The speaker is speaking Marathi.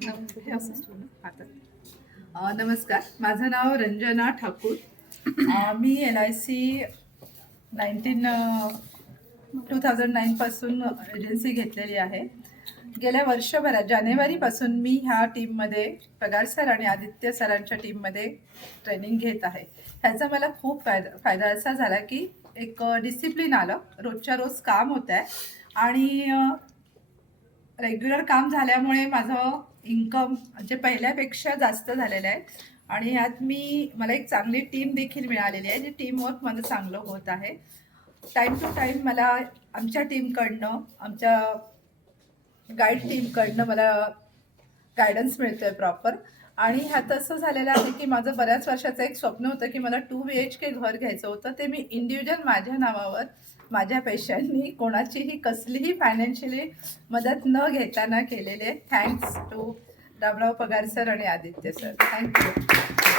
हे असंच ठेवू ना हातात. नमस्कार, माझं नाव रंजना ठाकूर. मी LIC 2009 पासून एजन्सी घेतलेली आहे. गेल्या वर्षभरात जानेवारीपासून मी ह्या टीममध्ये पगार सर आणि आदित्य सरांच्या टीममध्ये ट्रेनिंग घेत आहे. ह्याचा मला खूप फायदा असा झाला की एक डिसिप्लिन आलं, रोजच्या रोज काम होत आहे आणि रेग्युलर काम झाल्यामुळे माझं इन्कम म्हणजे पहिल्यापेक्षा जास्त झालेलं आहे आणि यात मला एक चांगली टीम देखील मिळालेली आहे, जी टीमवर्क माझं चांगलं होत आहे. टाईम टू टाईम मला आमच्या टीमकडनं, आमच्या गाईड टीमकडनं मला गायडन्स मिळतो आहे प्रॉपर. आणि ह्यात असं झालेलं आहे की माझं बऱ्याच वर्षाचं एक स्वप्न होतं की मला 2 BHK घर घ्यायचं होतं. ते मी इंडिव्हिज्युअल माझ्या नावावर माझ्या पैशांनी कोणाचीही कसलीही फायनान्शियली मदत न घेताना केलेले. थँक्स टू रामराव पगार सर आणि आदित्य सर. थँक्यू.